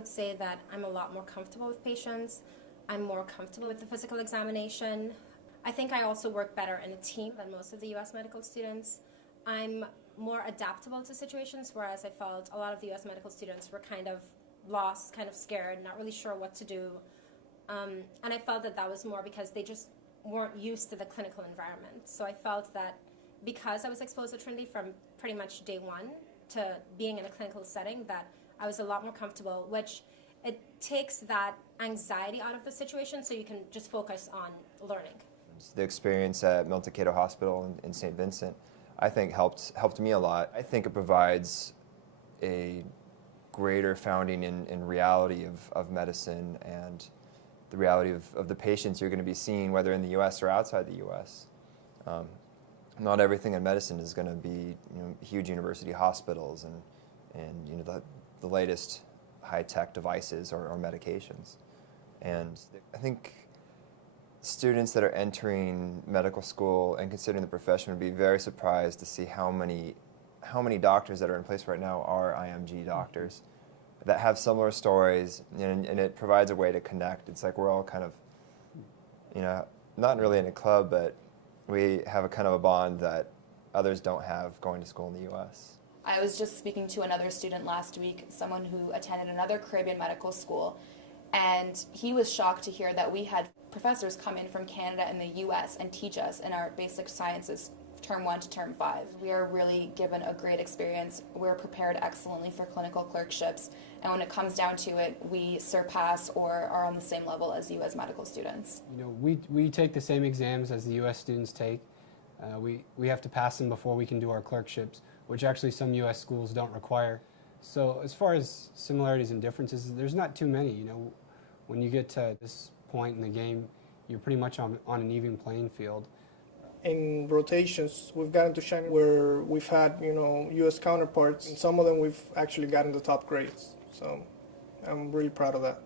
would say that I'm a lot more comfortable with patients. I'm more comfortable with the physical examination. I think I also work better in a team than most of the U.S. medical students. I'm more adaptable to situations, whereas I felt a lot of the U.S. medical students were kind of lost, kind of scared, not really sure what to do. And I felt that that was more because they just weren't used to the clinical environment. So I felt that because I was exposed to Trinity from pretty much day one to being in a clinical setting, that I was a lot more comfortable, which it takes that anxiety out of the situation so you can just focus on learning. The experience at Milton Cato Hospital in St. Vincent, I think helped me a lot. I think it provides a greater founding in reality of medicine and the reality of the patients you're going to be seeing, whether in the U.S. or outside the U.S. Not everything in medicine is going to be huge university hospitals and the latest high-tech devices or medications. And I think students that are entering medical school and considering the profession would be very surprised to see how many doctors that are in place right now are IMG doctors that have similar stories, and it provides a way to connect. It's like we're all kind of, not really in a club, but we have a kind of a bond that others don't have going to school in the U.S. I was just speaking to another student last week, someone who attended another Caribbean medical school, and he was shocked to hear that we had professors come in from Canada and the U.S. and teach us in our basic sciences term 1 to term 5. We are really given a great experience. We're prepared excellently for clinical clerkships, and when it comes down to it, we surpass or are on the same level as U.S. medical students. We take the same exams as the U.S. students take. We have to pass them before we can do our clerkships, which actually some U.S. schools don't require. So as far as similarities and differences, there's not too many. When you get to this point in the game, you're pretty much on an even playing field. In rotations, we've gotten to shine where we've had, U.S. counterparts, and some of them we've actually gotten the top grades. So I'm really proud of that.